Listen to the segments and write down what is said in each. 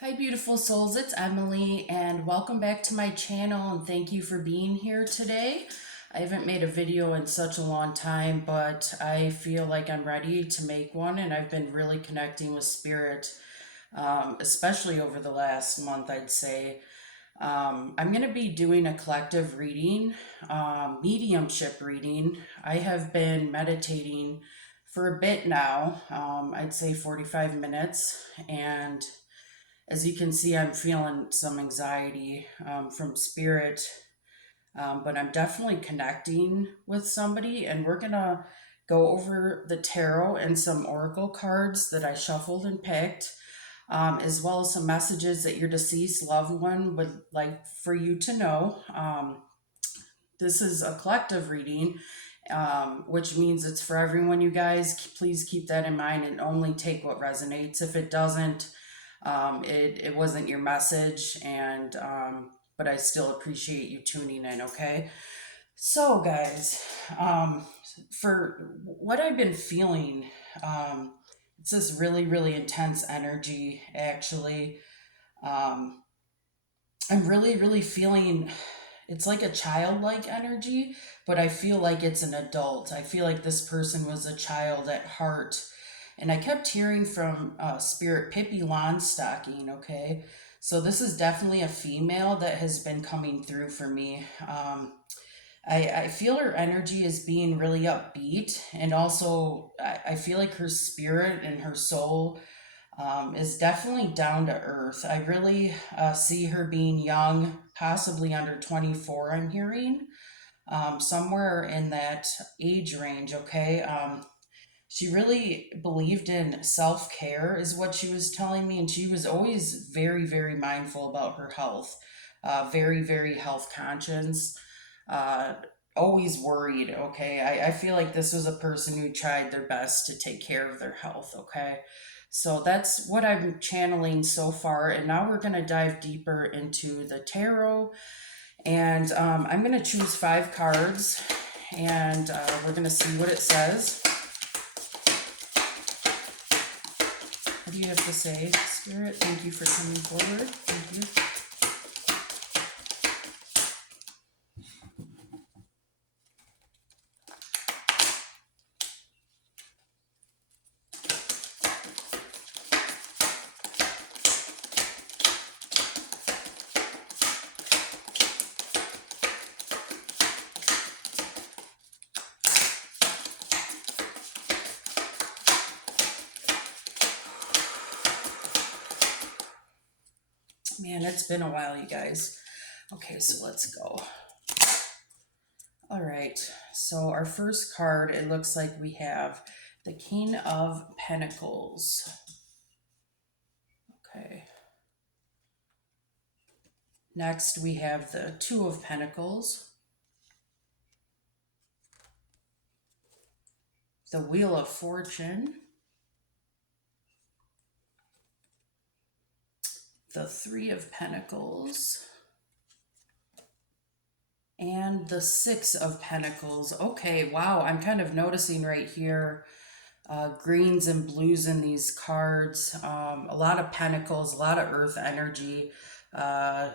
Hi, beautiful souls. It's Emily, and welcome back to my channel. And thank you for being here today. I haven't made a video in such a long time, but I feel like I'm ready to make one, and I've been really connecting with spirit, especially over the last month, I'd say. I'm going to be doing a collective reading, mediumship reading. I have been meditating for a bit now, I'd say 45 minutes, and as you can see, I'm feeling some anxiety from spirit, but I'm definitely connecting with somebody, and we're gonna go over the tarot and some oracle cards that I shuffled and picked, as well as some messages that your deceased loved one would like for you to know. This is a collective reading, which means it's for everyone, you guys. Please keep that in mind and only take what resonates. If it doesn't, it wasn't your message, and but I still appreciate you tuning in, okay? So, guys, for what I've been feeling, um, it's this really, really intense energy, actually. Um, I'm really, really feeling it's like a childlike energy, but I feel like it's an adult. I feel like this person was a child at heart. And I kept hearing from Spirit Pippi Longstocking, okay? So this is definitely a female that has been coming through for me. I feel her energy is being really upbeat, and also I feel like her spirit and her soul is definitely down to earth. I really see her being young, possibly under 24, I'm hearing, somewhere in that age range, okay? She really believed in self care, is what she was telling me, and she was always very, very mindful about her health, very, very health conscious. Uh, Always worried, okay? I feel like this was a person who tried their best to take care of their health, okay? So that's what I'm channeling so far. And now we're going to dive deeper into the tarot. And I'm going to choose 5 cards, and we're going to see what it says. What do you have to say, Spirit? Thank you for coming forward. Thank you. Man, it's been a while, you guys. Okay, so let's go. All right, so our first card, it looks like we have the King of Pentacles. Okay. Next, we have the Two of Pentacles, the Wheel of Fortune, the Three of Pentacles, and the Six of Pentacles. Okay, wow, I'm kind of noticing right here greens and blues in these cards. A lot of pentacles, a lot of earth energy, uh,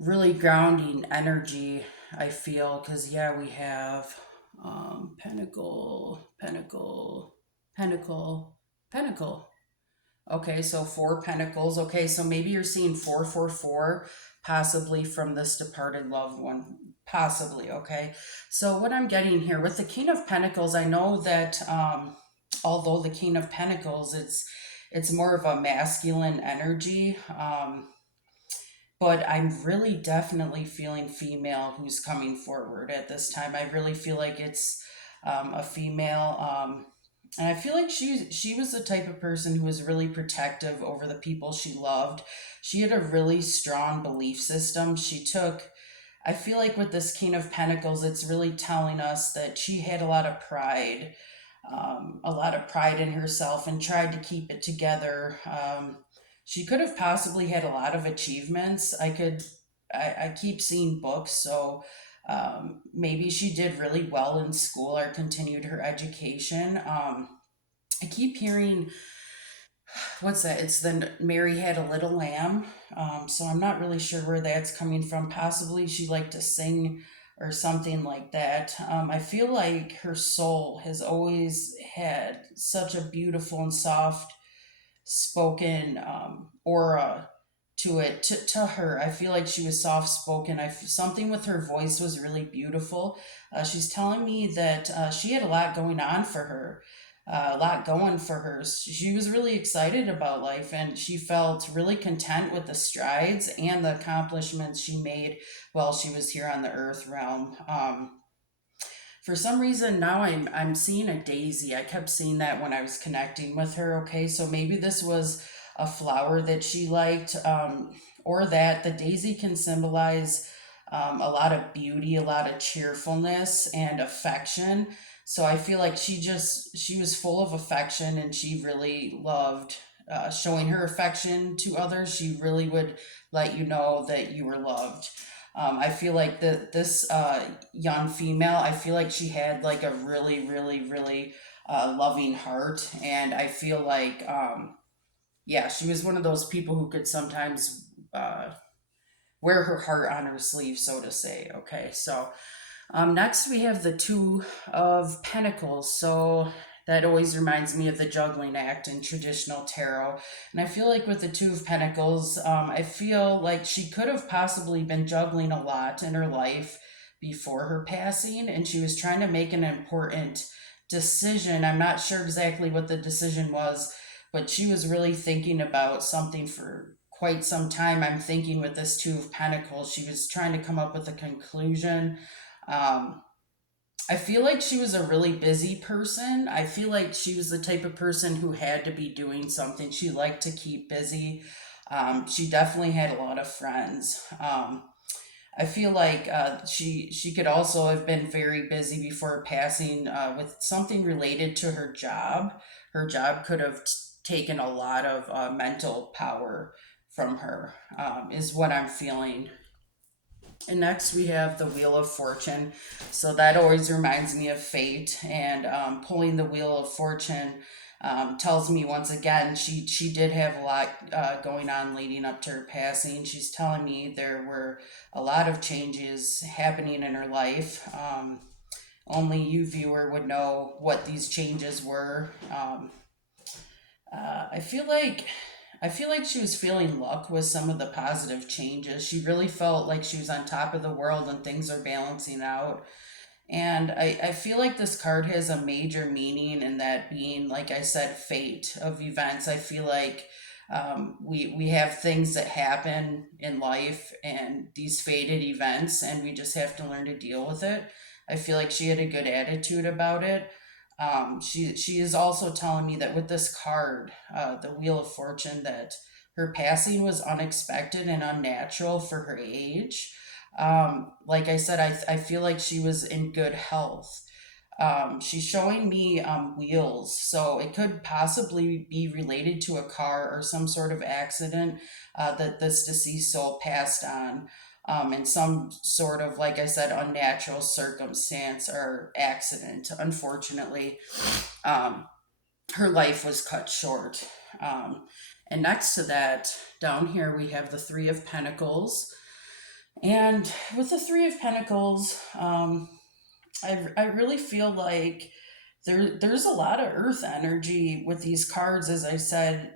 really grounding energy, I feel, because, yeah, we have pentacle, pentacle, pentacle, pentacle. Okay, so 4 pentacles. Okay, so maybe you're seeing 444, possibly from this departed loved one. Possibly, okay. So what I'm getting here with the King of Pentacles, I know that although the King of Pentacles, it's more of a masculine energy. But I'm really definitely feeling female who's coming forward at this time. I really feel like it's a female. And I feel like she was the type of person who was really protective over the people she loved. She had a really strong belief system. I feel like with this King of Pentacles, it's really telling us that she had a lot of pride in herself, and tried to keep it together. She could have possibly had a lot of achievements. I keep seeing books, so maybe she did really well in school or continued her education. I keep hearing what's that? It's the Mary Had a Little Lamb. So I'm not really sure where that's coming from. Possibly she liked to sing or something like that. I feel like her soul has always had such a beautiful and soft spoken aura to it to her. I feel like she was soft spoken. Something with her voice was really beautiful. She's telling me that she had a lot going on for her, a lot going for her. She was really excited about life, and she felt really content with the strides and the accomplishments she made while she was here on the earth realm. For some reason now I'm seeing a daisy. I kept seeing that when I was connecting with her. Okay, so maybe this was a flower that she liked, or that the daisy can symbolize a lot of beauty, a lot of cheerfulness and affection. So I feel like she was full of affection, and she really loved showing her affection to others. She really would let you know that you were loved. I feel like this young female, I feel like she had like a really, really, really loving heart. And I feel like, yeah, she was one of those people who could sometimes wear her heart on her sleeve, so to say. Okay, so next, we have the Two of Pentacles. So that always reminds me of the juggling act in traditional tarot. And I feel like with the Two of Pentacles, I feel like she could have possibly been juggling a lot in her life before her passing, and she was trying to make an important decision. I'm not sure exactly what the decision was, but she was really thinking about something for quite some time. I'm thinking with this Two of Pentacles, she was trying to come up with a conclusion. um, I feel like she was a really busy person. I feel like she was the type of person who had to be doing something. She liked to keep busy. She definitely had a lot of friends. I feel like she could also have been very busy before passing with something related to her job. Her job could have taken a lot of mental power from her, is what I'm feeling. And next we have the Wheel of Fortune. So that always reminds me of fate. And pulling the Wheel of Fortune tells me once again she did have a lot going on leading up to her passing. She's telling me there were a lot of changes happening in her life. Only you, viewer, would know what these changes were. I feel like she was feeling luck with some of the positive changes. She really felt like she was on top of the world and things are balancing out. And I feel like this card has a major meaning in that being, like I said, fate of events. I feel like we have things that happen in life and these fated events, and we just have to learn to deal with it. I feel like she had a good attitude about it. She is also telling me that with this card, the Wheel of Fortune, that her passing was unexpected and unnatural for her age. Like I said, I feel like she was in good health. She's showing me wheels, so it could possibly be related to a car or some sort of accident that this deceased soul passed on, in some sort of, like I said, unnatural circumstance or accident. Unfortunately, um, her life was cut short. And next to that, down here, we have the Three of Pentacles. And with the Three of Pentacles, I really feel like there's a lot of earth energy with these cards, as I said,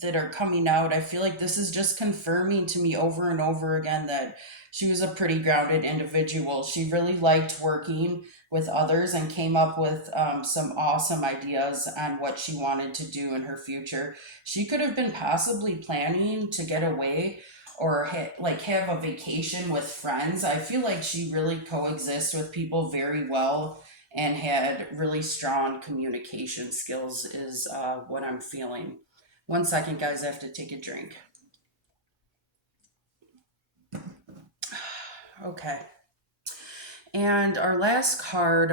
that are coming out. I feel like this is just confirming to me over and over again that she was a pretty grounded individual. She really liked working with others and came up with some awesome ideas on what she wanted to do in her future. She could have been possibly planning to get away or like have a vacation with friends. I feel like she really coexists with people very well and had really strong communication skills, is what I'm feeling. One second, guys, I have to take a drink. Okay. And our last card,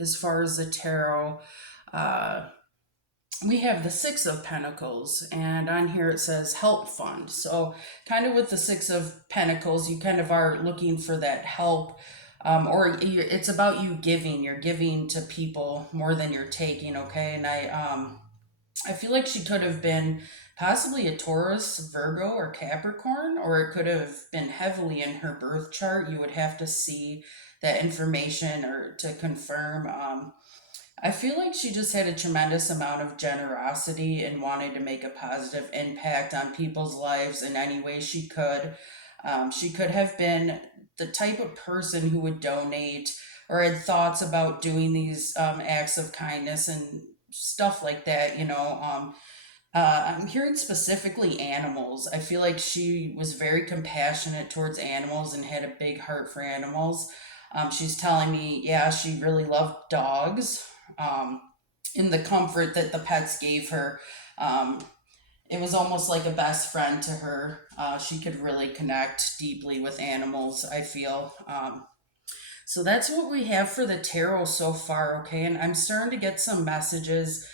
as far as the tarot, uh, we have the Six of Pentacles, and on here it says help fund. So, kind of with the Six of Pentacles, you kind of are looking for that help, or it's about you giving. You're giving to people more than you're taking. Okay, and I feel like she could have been possibly a Taurus, Virgo, or Capricorn, or it could have been heavily in her birth chart. You would have to see that information or to confirm. I feel like she just had a tremendous amount of generosity and wanted to make a positive impact on people's lives in any way she could. She could have been the type of person who would donate or had thoughts about doing these acts of kindness and stuff like that. I'm hearing specifically animals. I feel like she was very compassionate towards animals and had a big heart for animals. She's telling me, yeah, she really loved dogs. Um, in the comfort that the pets gave her, um, it was almost like a best friend to her. She could really connect deeply with animals, I feel. So that's what we have for the tarot so far, okay? And I'm starting to get some messages.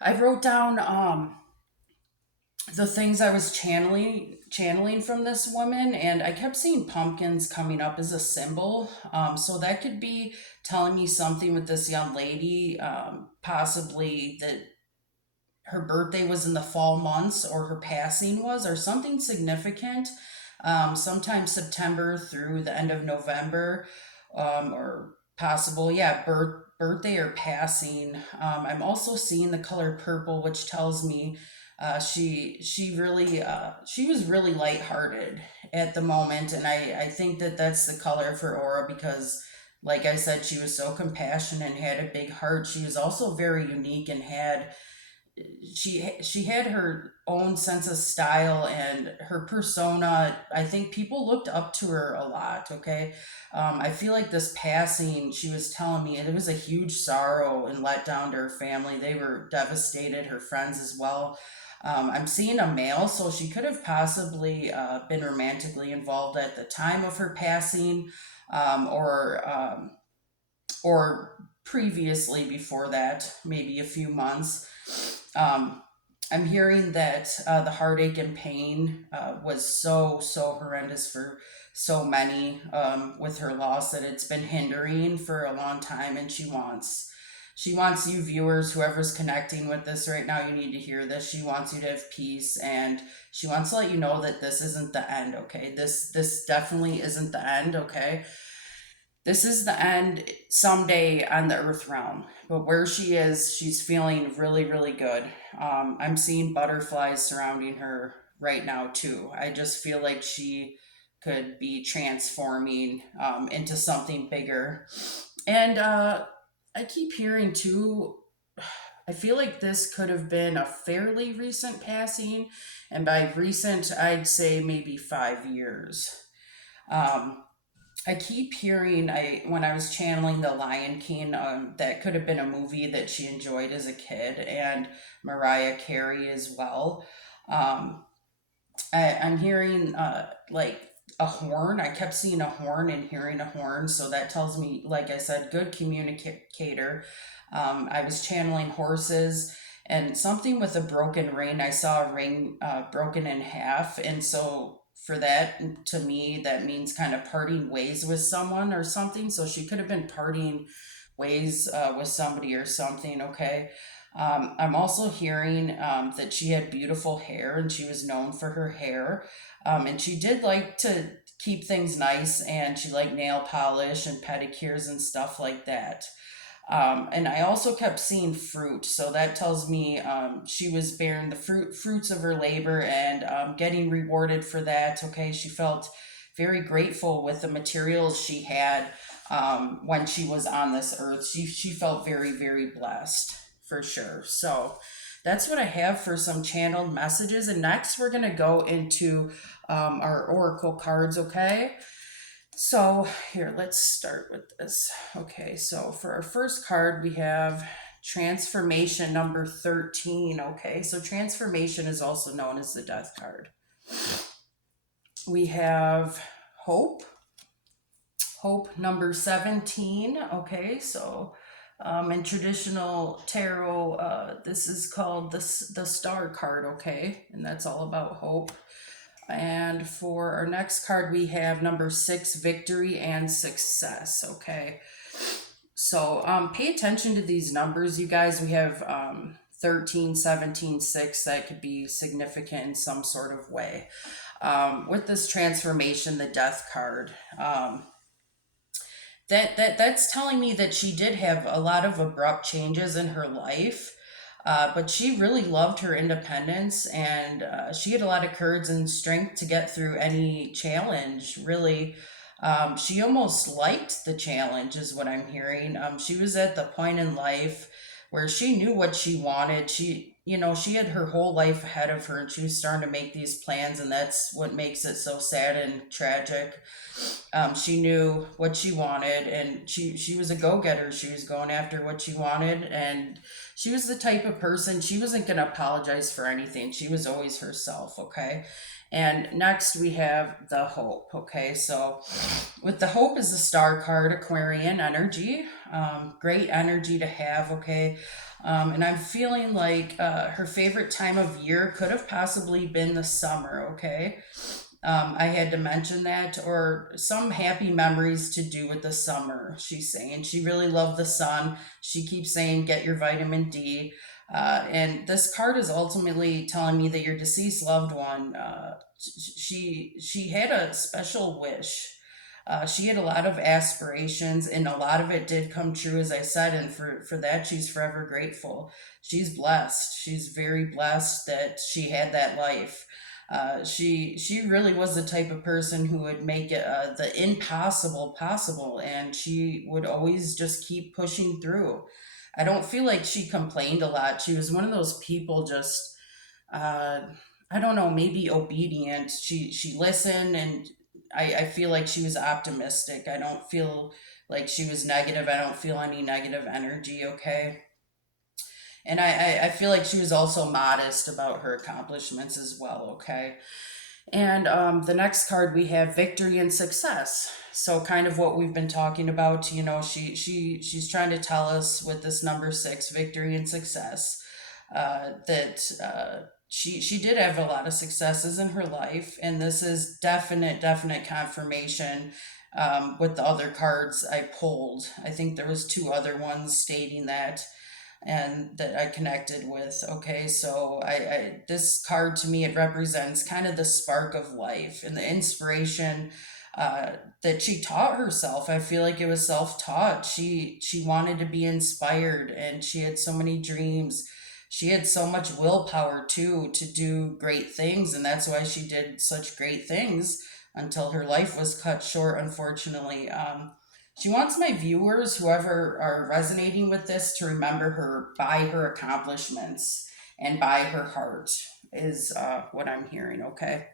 I wrote down the things I was channeling from this woman, and I kept seeing pumpkins coming up as a symbol. So that could be telling me something with this young lady, possibly that her birthday was in the fall months or her passing was or something significant, sometime September through the end of November, or possible, yeah, birthday or passing. I'm also seeing the color purple, which tells me she was really lighthearted at the moment, and I think that that's the color for aura because, like I said, she was so compassionate and had a big heart. She was also very unique and had she had her own sense of style and her persona. I think people looked up to her a lot, okay. I feel like this passing, she was telling me, and it was a huge sorrow and letdown to her family. They were devastated, her friends as well. I'm seeing a male, so she could have possibly been romantically involved at the time of her passing, or previously before that, maybe a few months. um, I'm hearing that the heartache and pain was so horrendous for so many, with her loss, that it's been hindering for a long time, and she wants you viewers, whoever's connecting with this right now, you need to hear this. She wants you to have peace, and she wants to let you know that this isn't the end, okay? This definitely isn't the end, okay? This is the end someday on the earth realm, but where she is, she's feeling really, really good. I'm seeing butterflies surrounding her right now, too. I just feel like she could be transforming into something bigger. And I keep hearing, too, I feel like this could have been a fairly recent passing. And by recent, I'd say maybe 5 years. Um, I keep hearing, I when I was channeling the Lion King, that could have been a movie that she enjoyed as a kid, and Mariah Carey as well. Um, I'm hearing like a horn. I kept seeing a horn and hearing a horn, so that tells me, like I said, good communicator. I was channeling horses and something with a broken ring. I saw a ring broken in half, and so for that, to me, that means kind of parting ways with someone or something. So she could have been parting ways with somebody or something. Okay. I'm also hearing that she had beautiful hair and she was known for her hair. And she did like to keep things nice, and she liked nail polish and pedicures and stuff like that. And I also kept seeing fruit, so that tells me she was bearing the fruits of her labor and getting rewarded for that. Okay, she felt very grateful with the materials she had when she was on this earth. She felt very, very blessed for sure. So that's what I have for some channeled messages. And next, we're gonna go into our oracle cards. Okay. So here, let's start with this. Okay, so for our first card, we have transformation number 13. Okay, so transformation is also known as the death card. We have hope, hope number 17. Okay, so in traditional tarot, this is called the star card. Okay, and that's all about hope. And for our next card, we have number 6, victory and success. Okay. So pay attention to these numbers, you guys. We have 13, 17, 6 that could be significant in some sort of way. With this transformation, the death card, that's telling me that she did have a lot of abrupt changes in her life, but she really loved her independence, and she had a lot of courage and strength to get through any challenge. Really, she almost liked the challenge, is what I'm hearing. She was at the point in life where she knew what she wanted. She had her whole life ahead of her, and she was starting to make these plans, and that's what makes it so sad and tragic. She knew what she wanted, and she was a go-getter. She was going after what she wanted, and she was the type of person, she wasn't going to apologize for anything. She was always herself, okay? And next we have the hope, okay? So with the hope is the star card, Aquarian energy. Great energy to have, okay? And I'm feeling like her favorite time of year could have possibly been the summer, okay? I had to mention that, or some happy memories to do with the summer, she's saying. She really loved the sun. She keeps saying, get your vitamin D. And this card is ultimately telling me that your deceased loved one, she had a special wish. She had a lot of aspirations, and a lot of it did come true, as I said, and for that, she's forever grateful. She's blessed. She's very blessed that she had that life. She really was the type of person who would make it, the impossible possible, and she would always just keep pushing through. I don't feel like she complained a lot. She was one of those people, just uh, I don't know, maybe obedient. She listened, and I feel like she was optimistic. I don't feel like she was negative. I don't feel any negative energy. Okay. And I feel like she was also modest about her accomplishments as well. Okay. And the next card we have victory and success. So kind of what we've been talking about. She's trying to tell us with this number six, victory and success, that she did have a lot of successes in her life, and this is definite confirmation. With the other cards I pulled, I think there was two other ones stating that, and that I connected with. Okay, so I this card to me, it represents kind of the spark of life and the inspiration, uh, that she taught herself. I feel like it was self-taught. She wanted to be inspired, and she had so many dreams. She had so much willpower too to do great things, and that's why she did such great things until her life was cut short, unfortunately. She wants my viewers, whoever are resonating with this, to remember her by her accomplishments and by her heart, is what I'm hearing, okay?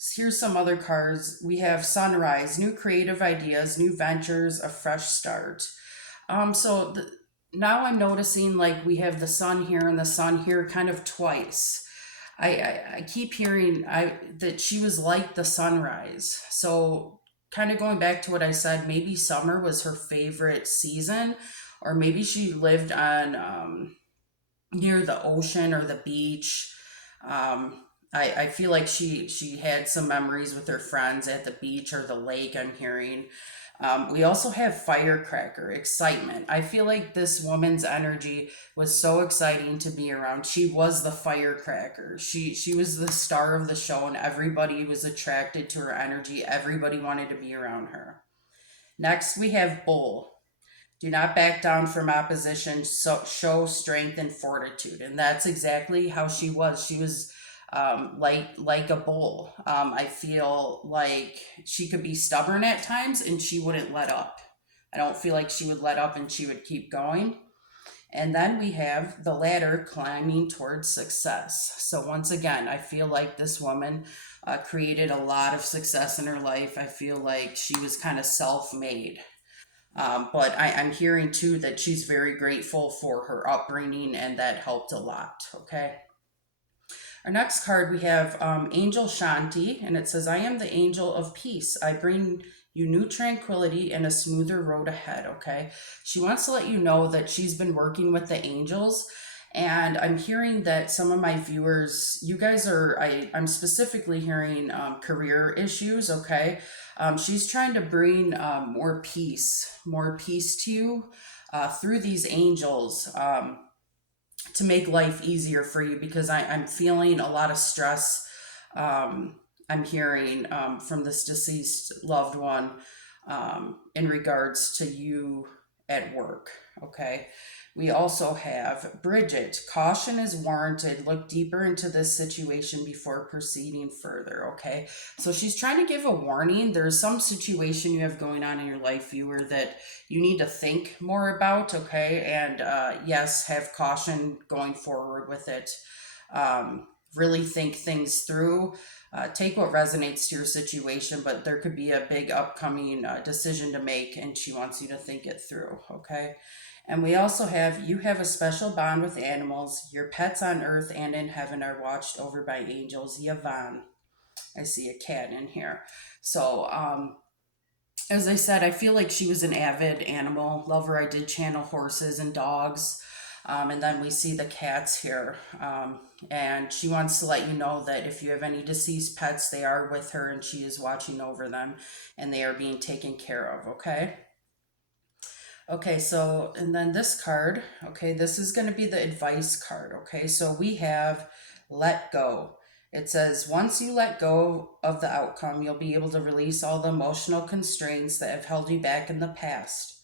So here's some other cards. We have sunrise, new creative ideas, new ventures, a fresh start. Now I'm noticing like we have the sun here and the sun here kind of twice. I keep hearing that she was like the sunrise. So kind of going back to what I said, maybe summer was her favorite season, or maybe she lived on, near the ocean or the beach. I feel like she had some memories with her friends at the beach or the lake, I'm hearing. We also have firecracker, excitement. I feel like this woman's energy was so exciting to be around. She was the firecracker. She was the star of the show, and everybody was attracted to her energy. Everybody wanted to be around her. Next, we have bull. Do not back down from opposition. So show strength and fortitude, and that's exactly how she was. She was, like a bull. I feel like she could be stubborn at times, and she wouldn't let up. I don't feel like she would let up, and she would keep going. And then we have the ladder, climbing towards success. So once again, I feel like this woman created a lot of success in her life. I feel like she was kind of self-made. But I'm hearing too that she's very grateful for her upbringing, and that helped a lot. Okay. Our next card, we have Angel Shanti, and it says, I am the angel of peace. I bring you new tranquility and a smoother road ahead. Okay. She wants to let you know that she's been working with the angels. And I'm hearing that some of my viewers, you guys are, I'm specifically hearing career issues. Okay. She's trying to bring more peace to you through these angels. to make life easier for you, because I'm feeling a lot of stress. Um, I'm hearing from this deceased loved one in regards to you at work. Okay. We also have Bridget. Caution is warranted. Look deeper into this situation before proceeding further. Okay. So she's trying to give a warning. There's some situation you have going on in your life, viewer, that you need to think more about. Okay. And yes, have caution going forward with it. Really think things through. Take what resonates to your situation, but there could be a big upcoming decision to make, and she wants you to think it through. Okay. And we also have, you have a special bond with animals. Your pets on earth and in heaven are watched over by angels. Yvonne. I see a cat in here. So, as I said, I feel like she was an avid animal lover. I did channel horses and dogs. And then we see the cats here. And she wants to let you know that if you have any deceased pets, they are with her and she is watching over them and they are being taken care of. Okay. Okay, so, and then this card, okay, this is going to be the advice card, okay? So we have let go. It says, once you let go of the outcome, you'll be able to release all the emotional constraints that have held you back in the past.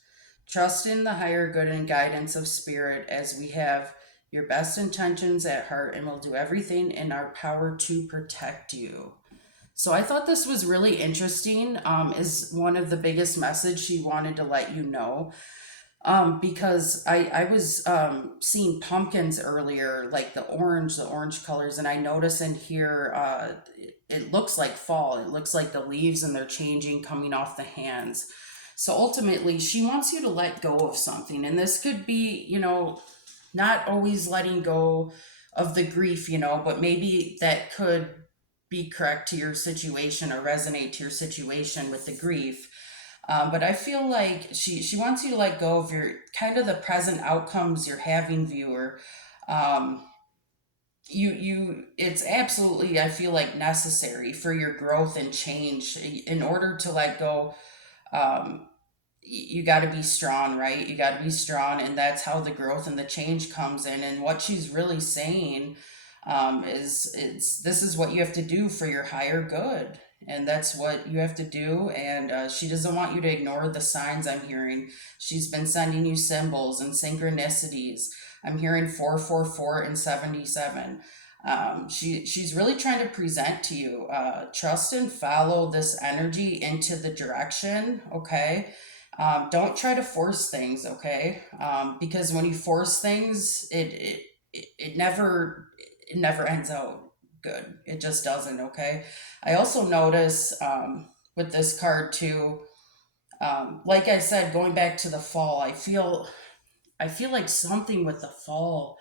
Trust in the higher good and guidance of spirit, as we have your best intentions at heart and will do everything in our power to protect you. So I thought this was really interesting. Is one of the biggest message she wanted to let you know, because I was seeing pumpkins earlier, like the orange colors, and I notice in here it looks like fall. It looks like the leaves and they're changing, coming off the hands. So ultimately, she wants you to let go of something, and this could be, not always letting go of the grief, but maybe that could be correct to your situation or resonate to your situation with the grief. But I feel like she wants you to let go of your kind of the present outcomes you're having, viewer. Um, it's absolutely, I feel like, necessary for your growth and change. In order to let go, um, you got to be strong, right? You got to be strong, and that's how the growth and the change comes in. And what she's really saying, is it's this is what you have to do for your higher good, and that's what you have to do. And she doesn't want you to ignore the signs. I'm hearing she's been sending you symbols and synchronicities. I'm hearing 444 and 77. She's really trying to present to you, trust and follow this energy into the direction. Okay. Don't try to force things. Okay. Because when you force things, it never ends out good. It just doesn't. Okay. I also notice, with this card too, like I said, going back to the fall, I feel like something with the fall,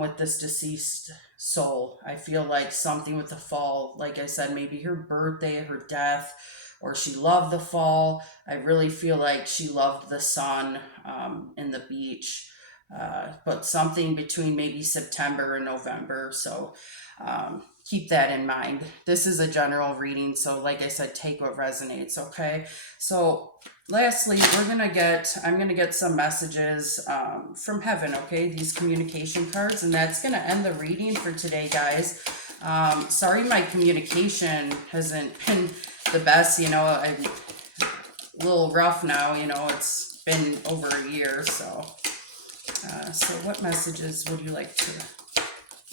with this deceased soul. I feel like something with the fall, like I said, maybe her birthday, her death, or she loved the fall. I really feel like she loved the sun, and the beach, but something between maybe September and November. So keep that in mind. This is a general reading. So, like I said, take what resonates. Okay. So, lastly, I'm going to get some messages from heaven. Okay. These communication cards. And that's going to end the reading for today, guys. Sorry, my communication hasn't been the best. I'm a little rough now. It's been over a year. So what messages would you like to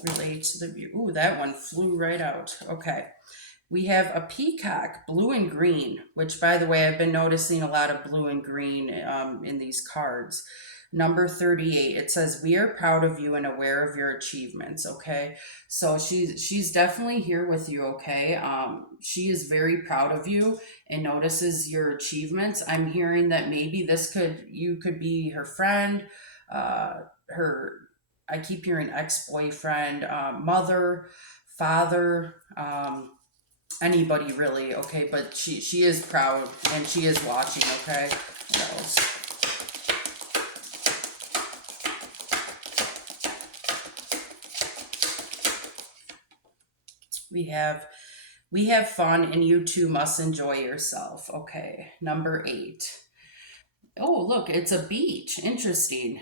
relay to the view? Ooh, that one flew right out. Okay. We have a peacock, blue and green, which, by the way, I've been noticing a lot of blue and green in these cards. Number 38, it says, we are proud of you and aware of your achievements. Okay. So she's definitely here with you. Okay. She is very proud of you and notices your achievements. I'm hearing that maybe you could be her friend, her, I keep hearing ex-boyfriend, mother, father, anybody really. Okay. But she is proud and she is watching. Okay. What else? We have fun and you too must enjoy yourself. Okay. Number 8. Oh, look, it's a beach. Interesting.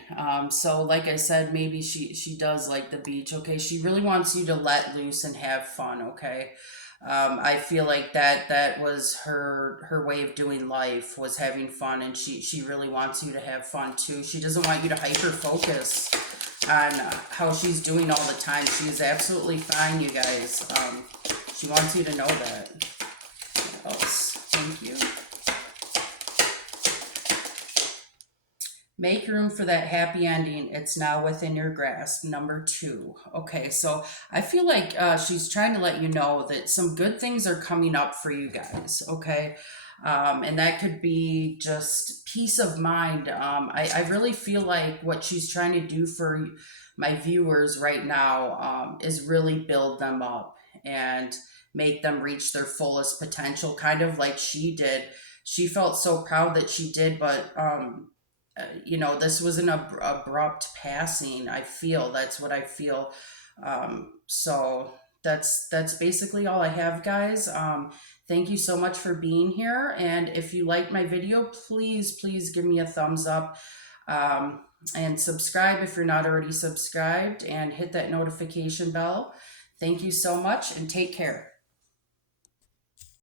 So like I said, maybe she does like the beach. Okay, she really wants you to let loose and have fun. Okay, I feel like that was her way of doing life, was having fun, and she really wants you to have fun too. She doesn't want you to hyper focus on how she's doing all the time. She's absolutely fine, you guys. She wants you to know that. What else? Thank you. Make room for that happy ending. It's now within your grasp. Number two. Okay, so I feel like she's trying to let you know that some good things are coming up for you guys. Okay. And that could be just peace of mind. I really feel like what she's trying to do for my viewers right now is really build them up and make them reach their fullest potential, kind of like she did. She felt so proud that she did, but this was an abrupt passing. I feel that's what I feel. So that's basically all I have, guys. Thank you so much for being here, and if you like my video, please give me a thumbs up, um, and subscribe if you're not already subscribed, and hit that notification bell. Thank you so much, and take care.